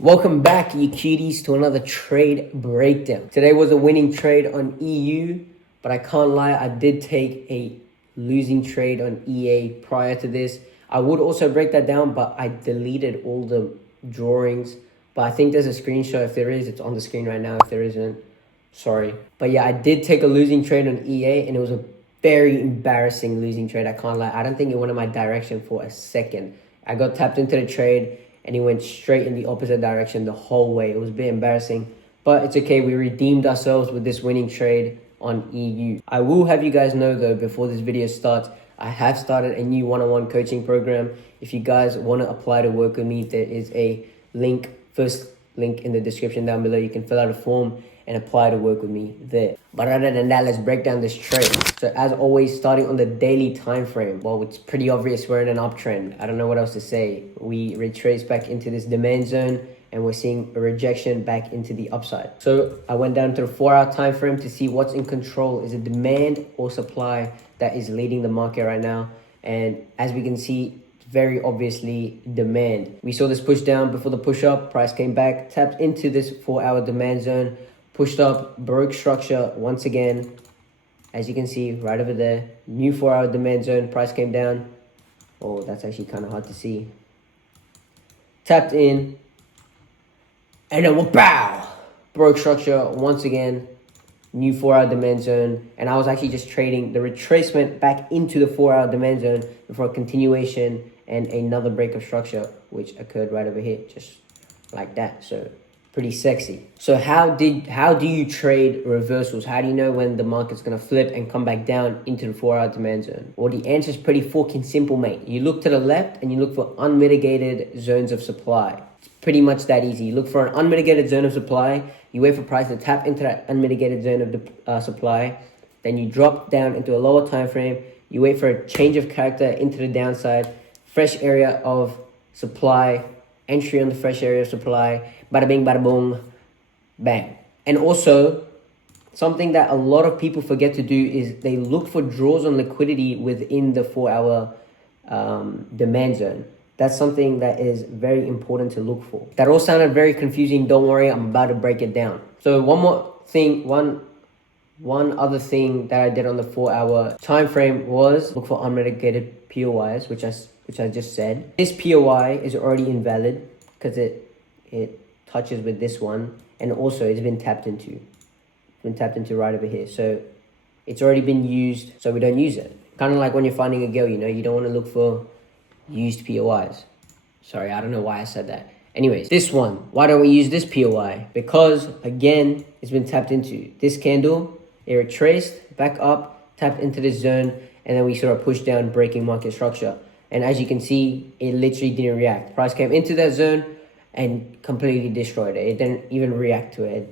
Welcome back, you cuties, to another trade breakdown. Today was a winning trade on EU, but I can't lie, I did take a losing trade on EA prior to this. I would also break that down, but I deleted all the drawings. But I think there's a screenshot. If there is, it's on the screen right now. If there isn't, sorry. But yeah, I did take a losing trade on EA, and it was a very embarrassing losing trade. I can't lie. I don't think it went in my direction for a second. I got tapped into the trade and he went straight in the opposite direction the whole way. It was a bit embarrassing, but it's okay. We redeemed ourselves with this winning trade on EU. I will have you guys know though, before this video starts, I have started a new one-on-one coaching program. If you guys want to apply to work with me, there is a first link in the description down below. You can fill out a form and apply to work with me there. But other than that, let's break down this trade. So as always, starting on the daily time frame, well, it's pretty obvious we're in an uptrend. I don't know what else to say. We retrace back into this demand zone and we're seeing a rejection back into the upside. So I went down to the 4-hour time frame to see what's in control. Is it demand or supply that is leading the market right now? And as we can see, very obviously demand. We saw this push down before the push up. Price came back, tapped into this 4-hour demand zone, pushed up, broke structure once again. As you can see right over there, new 4-hour demand zone, price came down. Oh, that's actually kind of hard to see. Tapped in, and then bow! Broke structure once again, new 4-hour demand zone. And I was actually just trading the retracement back into the 4-hour demand zone before a continuation and another break of structure, which occurred right over here, just like that. So pretty sexy. So how do you trade reversals? How do you know when the market's gonna flip and come back down into the 4-hour demand zone? Well, the answer is pretty fucking simple, mate. You look to the left and you look for unmitigated zones of supply. It's pretty much that easy. You look for an unmitigated zone of supply, you wait for price to tap into that unmitigated zone of the supply, then you drop down into a lower time frame, you wait for a change of character into the downside, fresh area of supply, entry on the fresh area of supply, bada bing, bada boom, bang. And also, something that a lot of people forget to do is they look for draws on liquidity within the 4-hour demand zone. That's something that is very important to look for. That all sounded very confusing. Don't worry, I'm about to break it down. So one other thing that I did on the 4-hour time frame was look for unmitigated POIs, which I just said. This POI is already invalid because it touches with this one, and also it's been tapped into. It's been tapped into right over here. So it's already been used, so we don't use it. Kind of like when you're finding a girl, you don't want to look for used POIs. Sorry, I don't know why I said that. Anyways, this one, why don't we use this POI? Because again, it's been tapped into. This candle, it retraced back up, tapped into this zone, and then we saw a push down breaking market structure. And as you can see, it literally didn't react. Price came into that zone and completely destroyed it. It didn't even react to it. It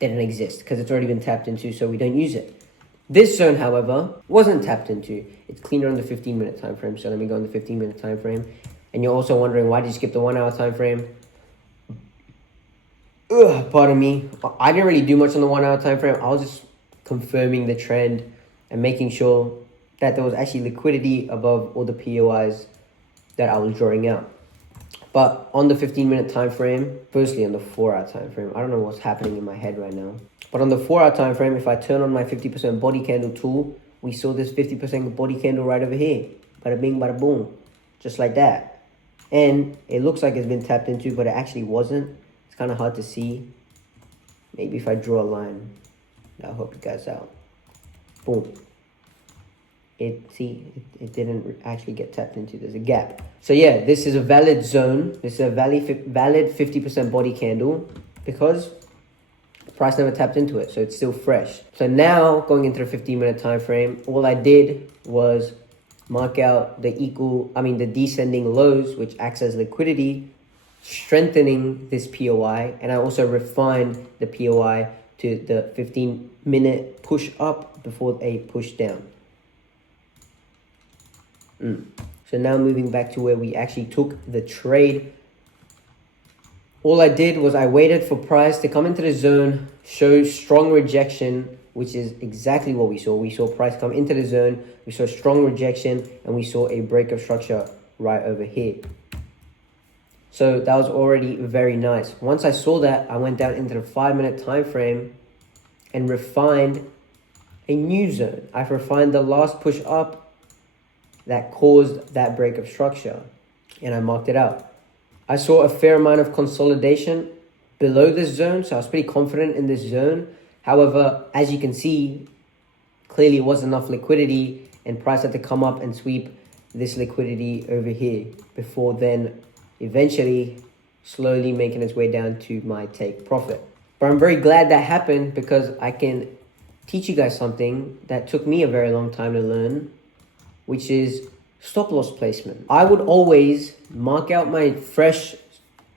didn't exist because it's already been tapped into, so we don't use it. This zone, however, wasn't tapped into. It's cleaner on the 15-minute time frame. So let me go on the 15-minute time frame. And you're also wondering, why did you skip the 1-hour time frame? Pardon me. I didn't really do much on the 1-hour time frame. I was just confirming the trend and making sure that there was actually liquidity above all the POIs that I was drawing out. But on the 15-minute time frame, firstly on the 4-hour time frame, I don't know what's happening in my head right now. But on the 4-hour time frame, if I turn on my 50% body candle tool, we saw this 50% body candle right over here. Bada bing, bada boom. Just like that. And it looks like it's been tapped into, but it actually wasn't. It's kind of hard to see. Maybe if I draw a line, that'll help you guys out. Boom. It didn't actually get tapped into. There's a gap. So yeah, this is a valid zone. This is a valid 50% body candle because the price never tapped into it, so it's still fresh. So now going into the 15-minute time frame, all I did was mark out the descending lows, which acts as liquidity, strengthening this POI, and I also refined the POI to the 15-minute push up before a push down. So now moving back to where we actually took the trade. All I did was I waited for price to come into the zone, show strong rejection, which is exactly what we saw. We saw price come into the zone, we saw strong rejection, and we saw a break of structure right over here. So that was already very nice. Once I saw that, I went down into the 5-minute time frame and refined a new zone. I've refined the last push up that caused that break of structure, and I marked it out. I saw a fair amount of consolidation below this zone, so I was pretty confident in this zone. However, as you can see, clearly it wasn't enough liquidity, and price had to come up and sweep this liquidity over here before then eventually slowly making its way down to my take profit. But I'm very glad that happened, because I can teach you guys something that took me a very long time to learn, which is stop loss placement. I would always mark out my fresh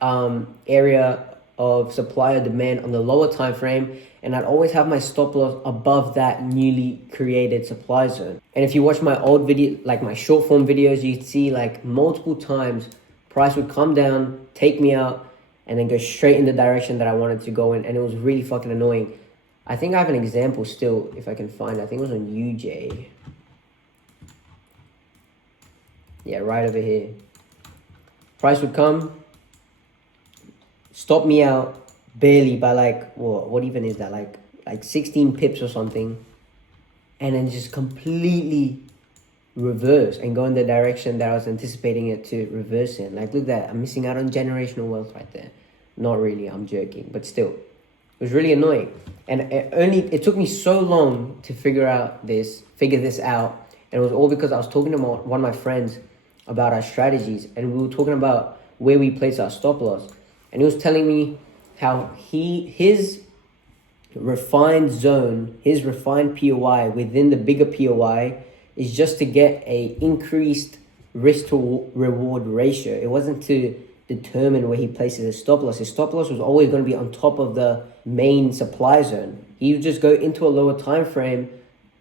area of supply or demand on the lower time frame, and I'd always have my stop loss above that newly created supply zone. And if you watch my old video, like my short form videos, you'd see like multiple times price would come down, take me out, and then go straight in the direction that I wanted to go in, and it was really fucking annoying. I think I have an example still, if I can find it. I think it was on UJ. Yeah, right over here. Price would come, stop me out barely by like, what even is that? Like 16 pips or something. And then just completely reverse and go in the direction that I was anticipating it to reverse in. Like, look at that. I'm missing out on generational wealth right there. Not really, I'm joking, but still. It was really annoying. And it took me so long to figure this out. And it was all because I was talking to one of my friends about our strategies, and we were talking about where we place our stop loss. And he was telling me how his refined zone, his refined POI within the bigger POI is just to get a increased risk to reward ratio. It wasn't to determine where he places his stop loss. His stop loss was always going to be on top of the main supply zone. He would just go into a lower time frame,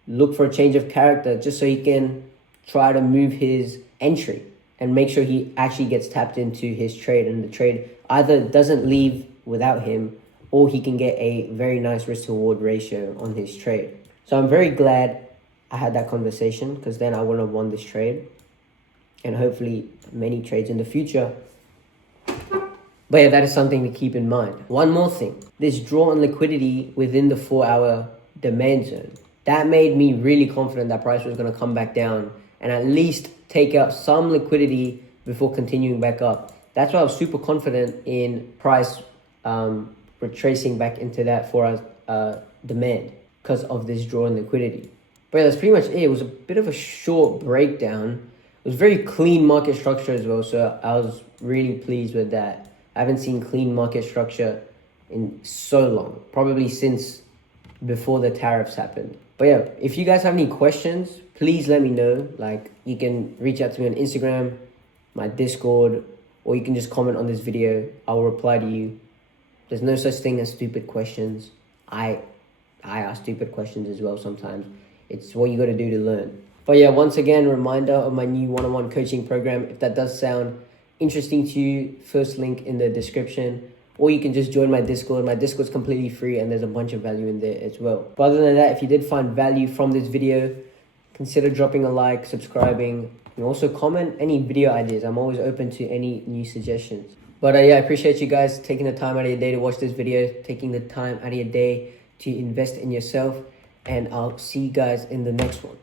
look for a change of character just so he can try to move his entry and make sure he actually gets tapped into his trade, and the trade either doesn't leave without him, or he can get a very nice risk to reward ratio on his trade. So I'm very glad I had that conversation, because then I wouldn't have won this trade, and hopefully many trades in the future. But yeah, that is something to keep in mind. One more thing, this draw on liquidity within the 4-hour demand zone, that made me really confident that price was going to come back down and at least take out some liquidity before continuing back up. That's why I was super confident in price retracing back into that 4-hour demand, because of this draw on liquidity. But yeah, that's pretty much it. It was a bit of a short breakdown. It was very clean market structure as well, so I was really pleased with that. I haven't seen clean market structure in so long, probably since before the tariffs happened. But yeah, if you guys have any questions, please let me know. Like, you can reach out to me on Instagram, my Discord, or you can just comment on this video. I'll reply to you. There's no such thing as stupid questions. I ask stupid questions as well sometimes. It's what you got to do to learn. But yeah, once again, reminder of my new one-on-one coaching program. If that does sound interesting to you, first link in the description, or you can just join my Discord. My Discord's completely free, and there's a bunch of value in there as well. But other than that, if you did find value from this video, consider dropping a like, subscribing, and also comment any video ideas. I'm always open to any new suggestions. But yeah, I appreciate you guys taking the time out of your day to watch this video, taking the time out of your day to invest in yourself, and I'll see you guys in the next one.